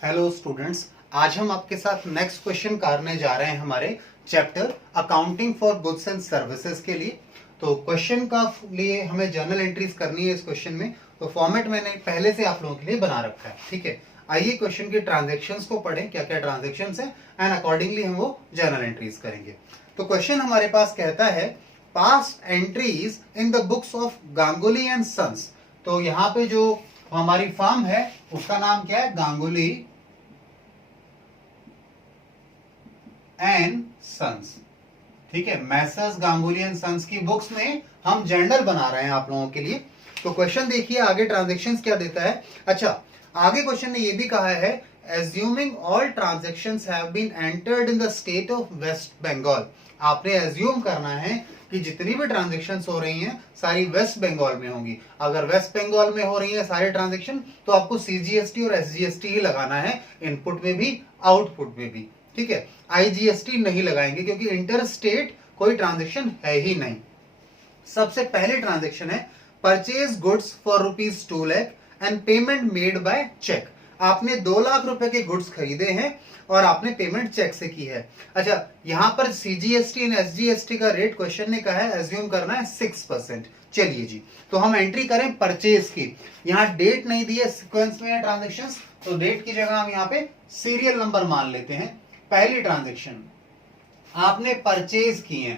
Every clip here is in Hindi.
हेलो स्टूडेंट्स, आज हम आपके साथ नेक्स्ट क्वेश्चन करने जा रहे हैं हमारे chapter accounting for goods and services के लिए। तो क्वेश्चन का लिए हमें जर्नल एंट्रीज करनी है इस क्वेश्चन में। तो फॉर्मेट मैंने पहले से आप लोगों के लिए बना रखा है, ठीक है। आइए क्वेश्चन की ट्रांजेक्शन्स को पढ़ें, क्या क्या ट्रांजेक्शन्स हैं एंड अकॉर्डिंगली हम वो जर्नल एंट्रीज करेंगे। तो क्वेश्चन हमारे पास कहता है past entries in the books of Ganguly and sons. तो यहाँ पे जो हमारी फर्म है उसका नाम क्या है? गांगुली एंड सन्स, ठीक है। मैसर्स गांगुली एंड सन्स की बुक्स में हम जर्नल बना रहे हैं आप लोगों के लिए। तो क्वेश्चन देखिए आगे ट्रांजैक्शंस क्या देता है। अच्छा, आगे क्वेश्चन ने ये भी कहा है assuming all transactions have been entered in the state of West Bengal. आपने एज्यूम करना है कि जितनी भी ट्रांजैक्शंस हो रही हैं सारी वेस्ट बंगाल में होंगी। अगर वेस्ट बंगाल में हो रही है सारी ट्रांजैक्शन तो आपको सीजीएसटी और एसजीएसटी ही लगाना है, इनपुट में भी आउटपुट में भी, ठीक है। आईजीएसटी नहीं लगाएंगे क्योंकि इंटर स्टेट कोई ट्रांजैक्शन है ही नहीं। सबसे पहले ट्रांजैक्शन है purchase goods for ₹2 lakh and payment made by cheque. आपने 2 लाख रुपए के गुड्स खरीदे हैं और आपने पेमेंट चेक से की है। अच्छा, यहां पर सीजीएसटी एंड एसजीएसटी का रेट क्वेश्चन ने कहा है एज्यूम करना है 6%। चलिए जी, तो हम एंट्री करें परचेज की। यहाँ डेट नहीं दी है, सीक्वेंस में है ट्रांजेक्शन, तो डेट की जगह हम यहाँ पे सीरियल नंबर मान लेते हैं। पहली ट्रांजेक्शन आपने परचेज की है,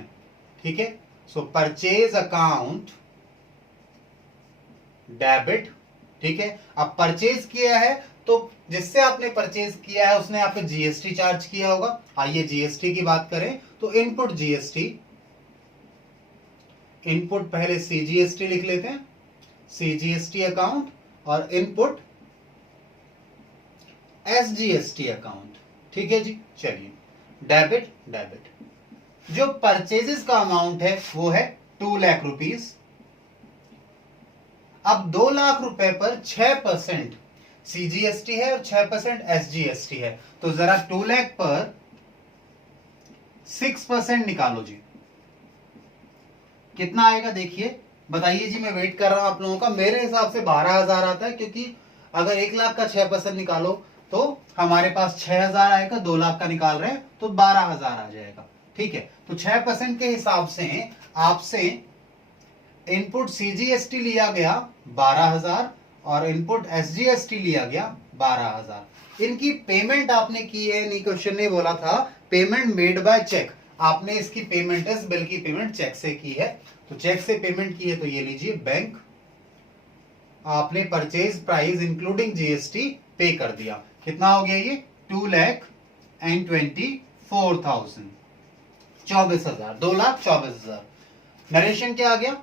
ठीक है। सो परचेज अकाउंट डेबिट, ठीक है। अब परचेज किया है तो जिससे आपने परचेज किया है उसने आप पे जीएसटी चार्ज किया होगा। आइए जीएसटी की बात करें तो इनपुट जीएसटी, इनपुट पहले सीजीएसटी लिख लेते हैं, सीजीएसटी अकाउंट, और इनपुट एसजीएसटी अकाउंट, ठीक है जी। चलिए डेबिट डेबिट, जो परचेजेस का अमाउंट है वो है 2 लाख रुपीस। अब 2 लाख रुपए पर 6% सीजीएसटी है और 6% एसजीएसटी है, तो जरा 2 लाख पर 6% निकालो जी, कितना आएगा देखिए, बताइए जी। मैं वेट कर रहा हूं आप लोगों का। मेरे हिसाब से 12,000 आता है, क्योंकि अगर 1 लाख का 6% निकालो तो हमारे पास 6,000 आएगा, 2 लाख का निकाल रहे हैं तो 12,000 आ जाएगा, ठीक है। तो 6% के हिसाब से आपसे इनपुट सीजीएसटी लिया गया 12,000 और इनपुट एसजीएसटी लिया गया 12,000। इनकी पेमेंट आपने की है, नहीं क्वेश्चन ने बोला था पेमेंट मेड बाय चेक। आपने इसकी पेमेंट, इस बिल की पेमेंट चेक से की है, तो चेक से पेमेंट की है तो ये लीजिए बैंक। आपने परचेज प्राइस इंक्लूडिंग जीएसटी पे कर दिया। कितना हो गया ये? 2,24,000, 24,000, 2,24,000। नरेशन क्या आ गया?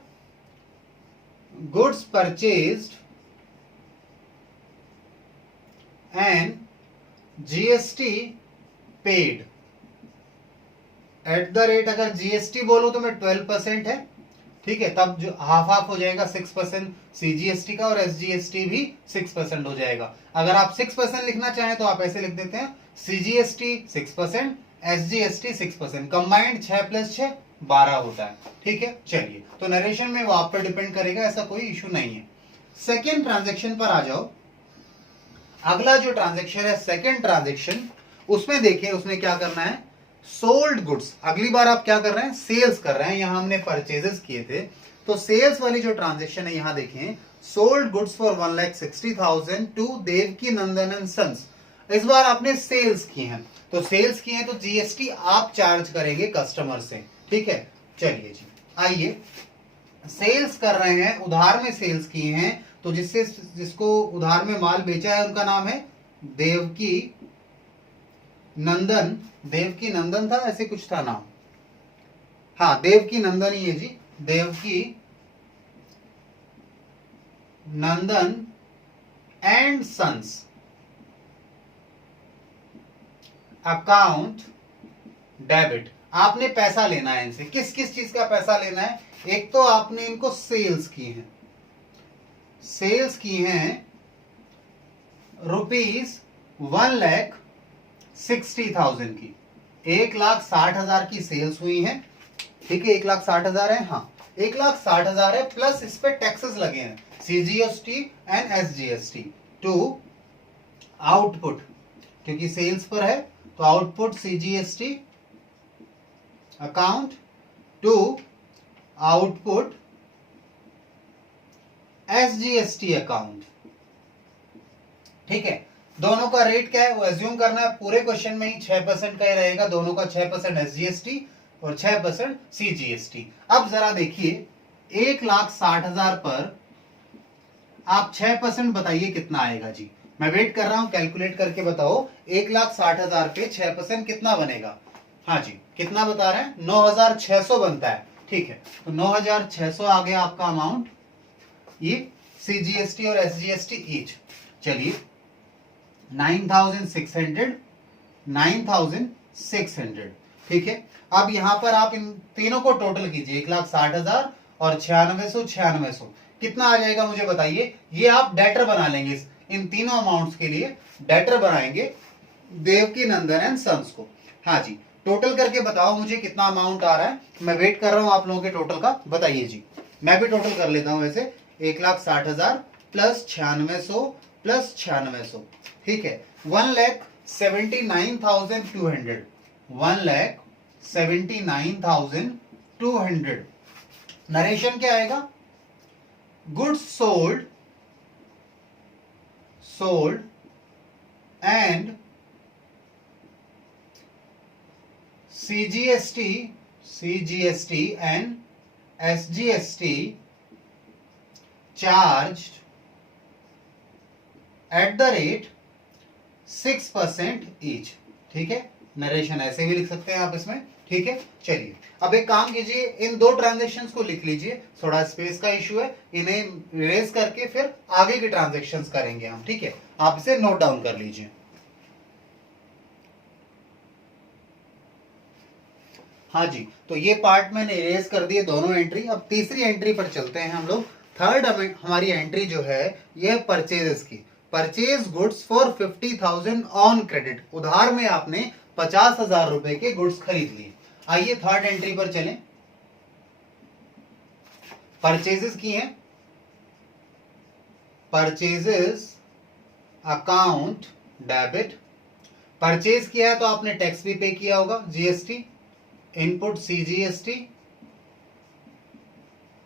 Goods purchased and GST paid at the rate, अगर जीएसटी बोलो तो मैं 12% है, ठीक है। तब जो हाफ हाफ हो जाएगा 6% सीजीएसटी का और एसजीएसटी भी 6% हो जाएगा। अगर आप 6% लिखना चाहें तो आप ऐसे लिख देते हैं सीजीएसटी 6%, एसजीएसटी 6%, कंबाइंड 6 + 6 12 होता है, ठीक है। चलिए, तो नरेशन में वो आप पर डिपेंड करेगा, ऐसा कोई इशू नहीं है। सेकेंड ट्रांजेक्शन पर आ जाओ। अगला जो ट्रांजेक्शन है सेकेंड ट्रांजेक्शन, उसमें देखिए उसने क्या करना है, सोल्ड गुड्स। अगली बार आप क्या कर रहे हैं? सेल्स कर रहे हैं। यहां हमने परचेजेस किए थे, तो सेल्स वाली जो ट्रांजेक्शन है यहां देखें, sold goods for 1,60,000 to Devki Nandan and sons. इस बार आपने सेल्स किए हैं, तो सेल्स किए हैं तो जीएसटी आप चार्ज करेंगे कस्टमर से, ठीक है। चलिए जी, आइए सेल्स कर रहे हैं, उधार में सेल्स किए हैं, तो जिसको उधार में माल बेचा है उनका नाम है देवकी नंदन। देवकी नंदन था, ऐसे कुछ था नाम, हाँ देवकी नंदन ही है जी। Devaki Nandan and sons account debit. आपने पैसा लेना है इनसे। किस किस चीज का पैसा लेना है? एक तो आपने इनको सेल्स की है, सेल्स की हैं ₹1,60,000 की, 1,60,000 की सेल्स हुई हैं, ठीक है। 1,60,000 है, हाँ 1,60,000 है, प्लस इस पे टैक्सेस लगे हैं CGST and SGST to output क्योंकि सेल्स पर है, तो output CGST account to output SGST account. ठीक है, दोनों का रेट क्या है वो एज्यूम करना है। पूरे क्वेश्चन में ही 6% का ही रहेगा, दोनों का 6% एसजीएसटी और 6% सीजीएसटी। अब जरा देखिए 1,60,000 पर आप 6% बताइए कितना आएगा जी। मैं वेट कर रहा हूं, कैलकुलेट करके बताओ 1,60,000 पे 6% कितना बनेगा। हाँ जी, कितना बता रहे हैं? 9,600 बनता है। ठीक है, तो 9,600 आ गया आपका अमाउंट, ये सीजीएसटी और एसजीएसटी ईच। चलिए 9,600 9,600। ठीक है, अब यहां पर आप इन तीनों को टोटल कीजिए, 1,60,000 और 9600 कितना आ जाएगा मुझे बताइए। ये आप डेटर बना लेंगे, इन तीनों अमाउंट्स के लिए डेटर बनाएंगे देवकी नंदन एंड सन्स को। हाँ जी, टोटल करके बताओ मुझे कितना अमाउंट आ रहा है। मैं वेट कर रहा हूं आप लोगों के टोटल का, बताइए जी। मैं भी टोटल कर लेता हूं वैसे, 1,60,000 प्लस 9600 प्लस 9600। ठीक है, 1,79,200 1,79,200। नरेशन क्या आएगा? Goods sold and CGST and SGST charged at the rate 6% each। ठीक है, नरेशन ऐसे भी लिख सकते हैं आप इसमें। ठीक है, चलिए अब एक काम कीजिए, इन दो ट्रांजैक्शंस को लिख लीजिए, थोड़ा स्पेस का इशू है, इन्हें इरेज करके फिर आगे की ट्रांजैक्शंस करेंगे हम। ठीक है, आप इसे नोट डाउन कर लीजिए। हाँ जी, तो ये पार्ट मैंने इरेज कर दिए दोनों एंट्री। अब तीसरी एंट्री पर चलते हैं हम लोग। थर्ड हमारी एंट्री जो है ये परचेजेस की। Purchase goods for 50,000 on credit, उधार में आपने 50,000 रुपए के गुड्स खरीद लिए। आइए थर्ड एंट्री पर चलें। परचेजेस की हैं, परचेजेस अकाउंट डेबिट। परचेज किया है तो आपने टैक्स भी पे किया होगा, GST. Input CGST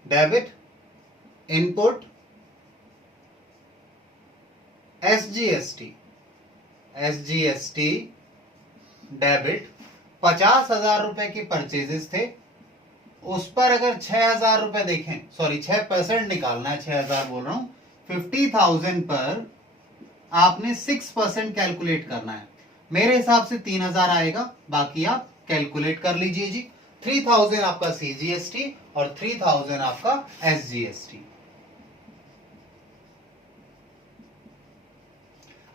debit, input SGST debit. 50,000 रुपए के परचेजेस थे, उस पर अगर 6,000 रुपए देखें, सॉरी 6% निकालना है, 6,000 बोल रहा हूं। 50,000 पर आपने 6% कैलकुलेट करना है। मेरे हिसाब से 3,000 आएगा, बाकी आप कैलकुलेट कर लीजिए जी। 3,000 आपका सीजीएसटी और 3,000 आपका एसजीएसटी।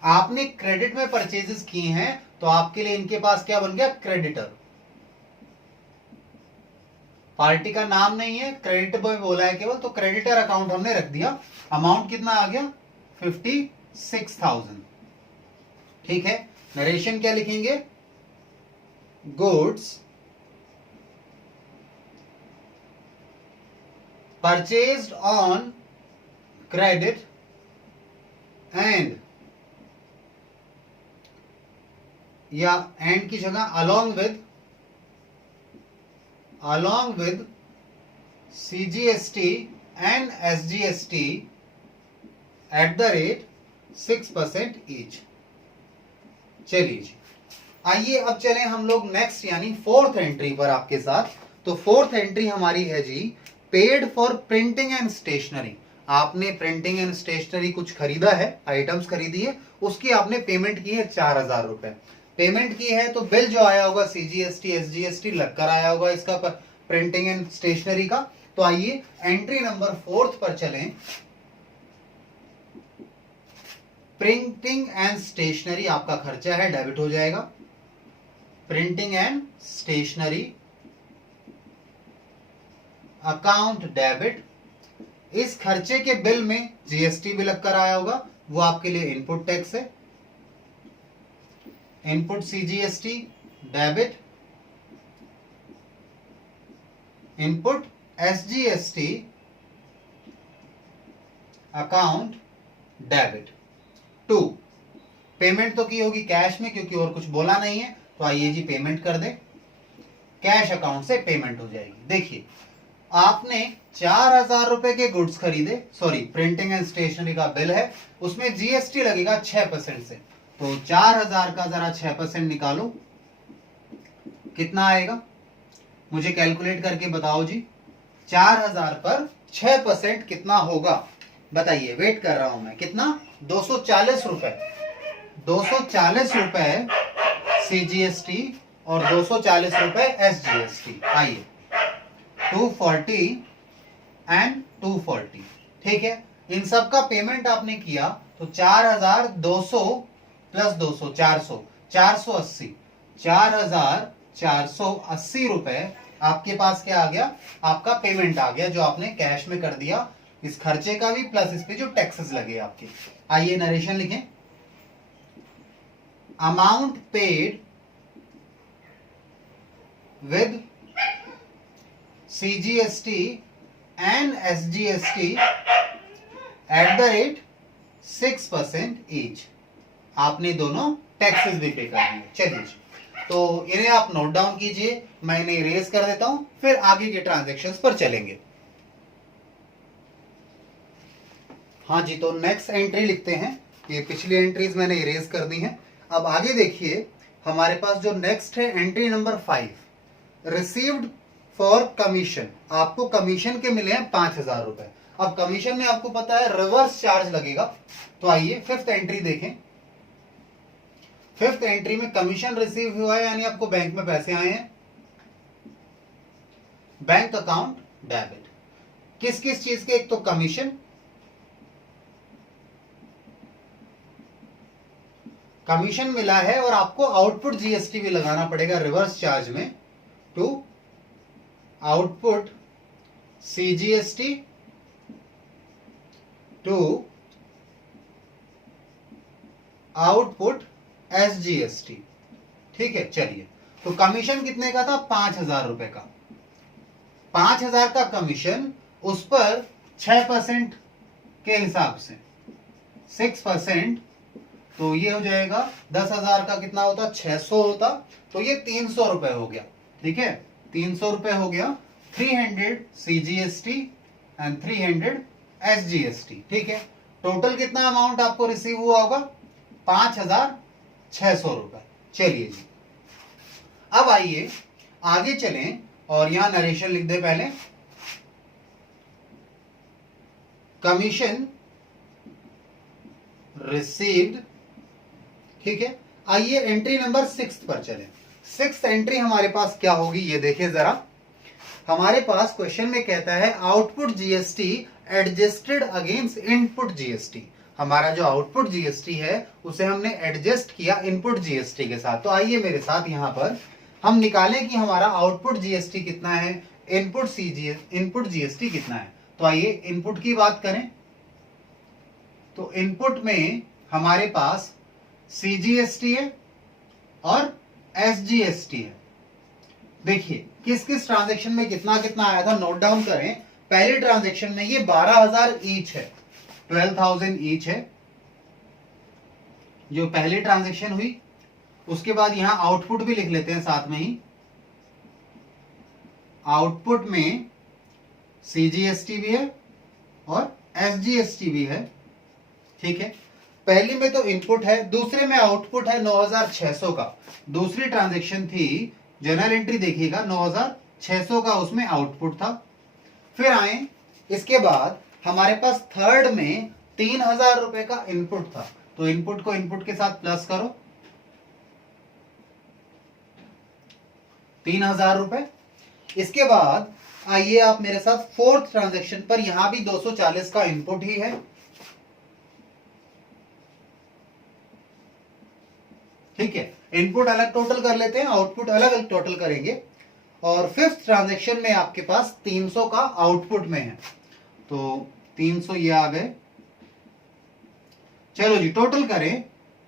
आपने क्रेडिट में परचेजेस किए हैं तो आपके लिए इनके पास क्या बन गया? क्रेडिटर। पार्टी का नाम नहीं है, क्रेडिट में बोला है केवल, तो क्रेडिटर अकाउंट हमने रख दिया। अमाउंट कितना आ गया? 56,000। ठीक है, नरेशन क्या लिखेंगे? Goods purchased on credit and, या एंड की जगह along with CGST and SGST at the rate 6% each। चलिए जी, आइए अब चलें हम लोग नेक्स्ट यानी फोर्थ एंट्री पर आपके साथ। तो फोर्थ एंट्री हमारी है जी, paid for printing and stationery. आपने प्रिंटिंग एंड स्टेशनरी कुछ खरीदा है, आइटम्स खरीदी है, उसकी आपने पेमेंट की है 4,000 रुपए। पेमेंट की है तो बिल जो आया होगा सीजीएसटी एसजीएसटी लगकर आया होगा इसका, प्रिंटिंग एंड स्टेशनरी का। तो आइए एंट्री नंबर 4 पर चलें। प्रिंटिंग एंड स्टेशनरी आपका खर्चा है, डेबिट हो जाएगा। Printing and stationery account debit. इस खर्चे के बिल में जीएसटी भी लगकर आया होगा, वो आपके लिए इनपुट टैक्स है। Input CGST debit, input SGST account debit. 2 payment तो की होगी कैश में क्योंकि और कुछ बोला नहीं है, तो आइए जी पेमेंट कर दे, कैश अकाउंट से पेमेंट हो जाएगी। देखिए आपने 4,000 रुपए के गुड्स खरीदे, सॉरी प्रिंटिंग एंड स्टेशनरी का बिल है, उसमें जीएसटी लगेगा 6% से, तो 4,000 का जरा 6% निकालो, कितना आएगा मुझे कैलकुलेट करके बताओ जी। 4,000 पर 6% कितना होगा बताइए, वेट कर रहा हूं मैं। कितना? 240 रुपए, 240 रुपए सीजीएसटी और 240 रुपए एसजीएसटी। आइए 240 एंड 240, ठीक है। इन सब का पेमेंट आपने किया तो 4,200 प्लस 200 400, 480, 4,480 रुपए आपके पास क्या आ गया, आपका पेमेंट आ गया जो आपने कैश में कर दिया, इस खर्चे का भी प्लस इस पे जो टैक्सेस लगे आपके। आइए नरेशन लिखें। Amount paid with CGST and SGST at the rate 6% each. आपने दोनों टैक्सेस भी पे कर दिए। चलिए जी, तो इन्हें आप नोट डाउन कीजिए, मैं इन्हें इरेज कर देता हूं, फिर आगे के ट्रांजैक्शंस पर चलेंगे। हाँ जी, तो नेक्स्ट एंट्री लिखते हैं। ये पिछली एंट्रीज मैंने इरेज कर दी हैं। अब आगे देखिए हमारे पास जो नेक्स्ट है entry number 5, received for commission. आपको कमीशन के मिले हैं 5,000 रुपए। अब कमीशन में आपको पता है रिवर्स चार्ज लगेगा, तो आइए 5th एंट्री देखें। 5th एंट्री में कमीशन रिसीव हुआ है, यानी आपको बैंक में पैसे आए हैं, बैंक अकाउंट डेबिट। किस किस चीज के? एक तो कमीशन, कमीशन मिला है और आपको आउटपुट जीएसटी भी लगाना पड़ेगा रिवर्स चार्ज में, to output CGST to output SGST, ठीक है। चलिए, तो कमीशन कितने का था? 5,000 रुपए का। 5,000 का कमीशन, उस पर 6% के हिसाब से 6%, तो ये हो जाएगा 10,000 का कितना होता? 600 होता, तो ये 300 रुपए हो गया, ठीक है। 300 रुपए हो गया। 300 सीजीएसटी एंड 300 एसजीएसटी, ठीक है। टोटल कितना अमाउंट आपको रिसीव हुआ होगा? 5,600 रुपए। चलिए जी, अब आइए आगे चलें और यहां नरेशन लिख दे पहले। कमीशन रिसीव्ड, ठीक है। आइए एंट्री नंबर 6 पर चलें। 6th एंट्री हमारे पास क्या होगी ये देखिए जरा। हमारे पास क्वेश्चन में कहता है output GST adjusted against input GST. हमारा जो आउटपुट जीएसटी है उसे हमने एडजस्ट किया इनपुट जीएसटी के साथ। तो आइए मेरे साथ यहां पर हम निकालें कि हमारा आउटपुट जीएसटी कितना है, इनपुट जीएसटी कितना है। तो आइए इनपुट की बात करें, तो इनपुट में हमारे पास सीजीएसटी है और एसजीएसटी है। देखिए किस किस ट्रांजैक्शन में कितना कितना आया था, नोट डाउन करें। पहले ट्रांजैक्शन में ये 12,000 ईच है, 12,000 ईच है जो पहली ट्रांजैक्शन हुई। उसके बाद यहां आउटपुट भी लिख लेते हैं साथ में ही। आउटपुट में सीजीएसटी भी है और एसजीएसटी भी है, ठीक है। पहली में तो इनपुट है, दूसरे में आउटपुट है 9,600 का। दूसरी ट्रांजैक्शन थी, जर्नल एंट्री देखिएगा, 9,600 का उसमें आउटपुट था। फिर आए, इसके बाद हमारे पास थर्ड में 3,000 रुपए का इनपुट था, तो इनपुट को इनपुट के साथ प्लस करो, 3,000 रुपए। इसके बाद आइए आप मेरे साथ 4th ट्रांजैक्शन पर, यहां भी 240 का इनपुट ही है, ठीक है। इनपुट अलग टोटल कर लेते हैं, आउटपुट अलग अलग टोटल करेंगे। और 5th ट्रांजैक्शन में आपके पास 300 का आउटपुट में है, तो 300 ये आ गए। चलो जी टोटल करें,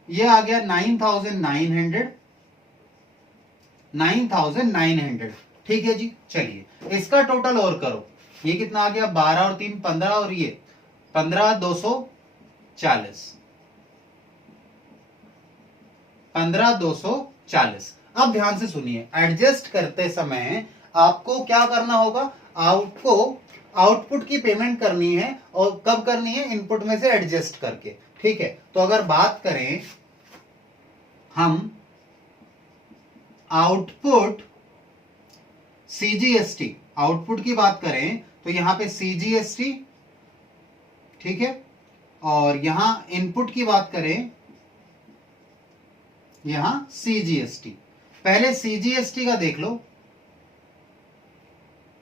ये आ गया 9,900, ठीक है जी। चलिए इसका टोटल और करो, ये कितना आ गया? 12 और 3 15, और ये 15,240, 15,240। अब ध्यान से सुनिए, एडजस्ट करते समय आपको क्या करना होगा, आउटपुट की पेमेंट करनी है, और कब करनी है, इनपुट में से एडजस्ट करके। ठीक है, तो अगर बात करें हम आउटपुट सीजीएसटी, आउटपुट की बात करें तो यहां पे सीजीएसटी, ठीक है, और यहां इनपुट की बात करें यहां सीजीएसटी। पहले सीजीएसटी का देख लो,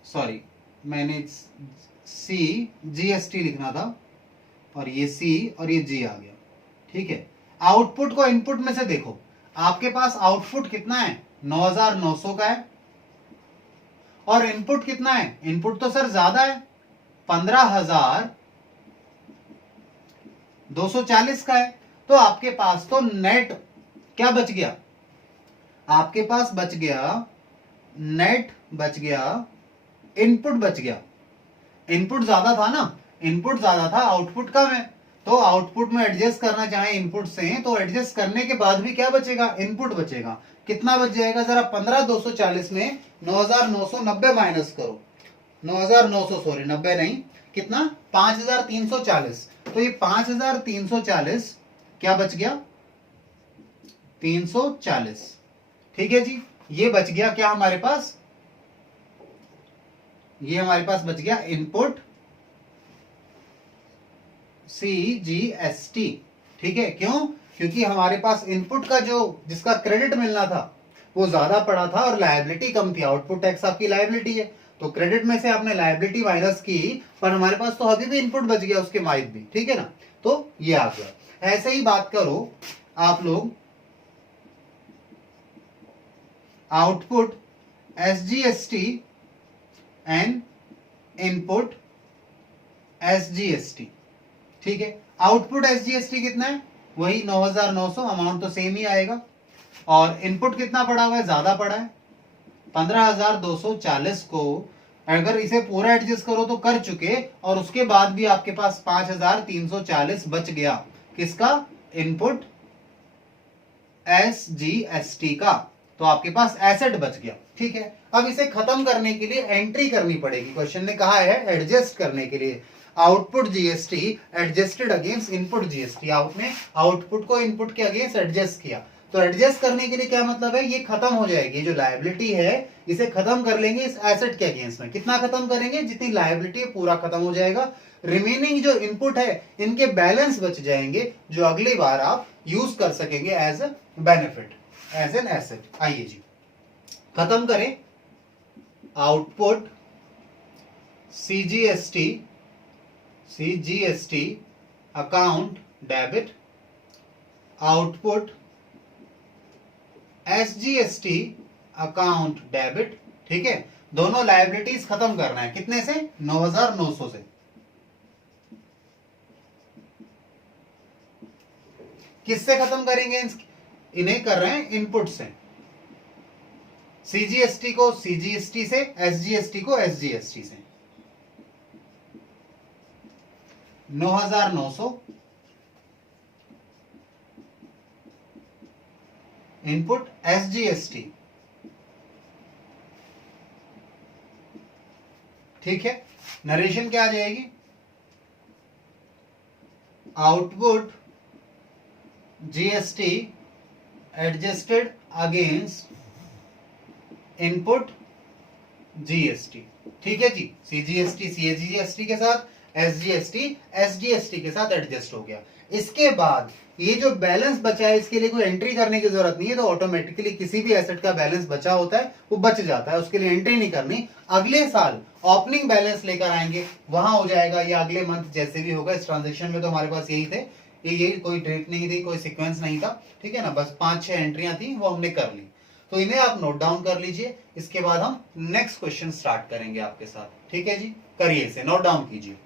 सॉरी मैंने सीजीएसटी लिखना था, और ये सी और ये जी आ गया। ठीक है, आउटपुट को इनपुट में से देखो, आपके पास आउटपुट कितना है, 9,900 का है, और इनपुट कितना है, इनपुट तो सर ज्यादा है, 15,240 का है। तो आपके पास तो नेट क्या बच गया, आपके पास बच गया, नेट बच गया, इनपुट बच गया। इनपुट ज्यादा था ना, इनपुट ज्यादा था, आउटपुट कम है, तो आउटपुट में एडजस्ट करना चाहे इनपुट से, तो एडजस्ट करने के बाद भी क्या बचेगा, इनपुट बचेगा। कितना बच जाएगा जरा, 15,240 में 9,990 माइनस करो, 9,900 सॉरी 90 नहीं, कितना, 5,340। तो ये 5,340 क्या बच गया, 340। ठीक है जी, ये बच गया क्या हमारे पास, ये हमारे पास बच गया इनपुट सीजीएसटी। ठीक है, क्यों, क्योंकि हमारे पास इनपुट का जो जिसका क्रेडिट मिलना था वो ज्यादा पड़ा था और लायबिलिटी कम थी। आउटपुट टैक्स आपकी लायबिलिटी है, तो क्रेडिट में से आपने लायबिलिटी माइनस की, पर हमारे पास तो अभी भी इनपुट बच गया उसके माइद भी। ठीक है ना, तो ये आ गया। ऐसे ही बात करो आप लोग output SGST and input SGST. ठीक है, आउटपुट एसजीएसटी कितना है, वही 9,900, अमाउंट तो सेम ही आएगा, और इनपुट कितना पड़ा हुआ है, ज्यादा पड़ा है, 15,240 को अगर इसे पूरा एडजस्ट करो तो कर चुके, और उसके बाद भी आपके पास 5,340 बच गया, किसका, इनपुट एसजीएसटी का, तो आपके पास एसेट बच गया। ठीक है, अब इसे खत्म करने के लिए एंट्री करनी पड़ेगी, क्वेश्चन ने कहा है एडजस्ट करने के लिए, output GST adjusted against input GST. आपने आउटपुट को इनपुट के अगेंस्ट एडजस्ट किया, तो एडजस्ट करने के लिए क्या मतलब है, ये खत्म हो जाएगी, जो लायबिलिटी है इसे खत्म कर लेंगे इस एसेट के अगेंस्ट में। कितना खत्म करेंगे, जितनी लायबिलिटी है पूरा खत्म हो जाएगा, रिमेनिंग जो इनपुट है इनके बैलेंस बच जाएंगे, जो अगली बार आप यूज कर सकेंगे as a benefit, as an asset. आइए जी खत्म करें, output CGST account debit, output SGST account debit. ठीक है, दोनों लायबिलिटीज खत्म करना है, कितने से, 9,900 से। किससे खत्म करेंगे, इन्हें कर रहे हैं इनपुट से, सीजीएसटी को सीजीएसटी से, एसजीएसटी को एसजीएसटी से। 9,900 इनपुट एसजीएसटी। ठीक है, नरेशन क्या आ जाएगी, output GST adjusted against input GST. ठीक है जी, सीजीएसटी सीजीएसटी के साथ, एसजीएसटी एसजीएसटी के साथ एडजस्ट हो गया। इसके बाद ये जो बैलेंस बचा है इसके लिए कोई एंट्री करने की जरूरत नहीं है, तो ऑटोमेटिकली किसी भी एसेट का बैलेंस बचा होता है वो बच जाता है, उसके लिए एंट्री नहीं करनी। अगले साल ओपनिंग बैलेंस लेकर आएंगे, वहां हो जाएगा, या अगले मंथ जैसे भी होगा। इस ट्रांजेक्शन में तो हमारे पास यही थे, ये कोई डेट नहीं थी, कोई सीक्वेंस नहीं था। ठीक है ना, बस 5-6 एंट्रियां थी, वो हमने कर ली, तो इन्हें आप नोट डाउन कर लीजिए। इसके बाद हम नेक्स्ट क्वेश्चन स्टार्ट करेंगे आपके साथ। ठीक है जी, करिए इसे, नोट डाउन कीजिए।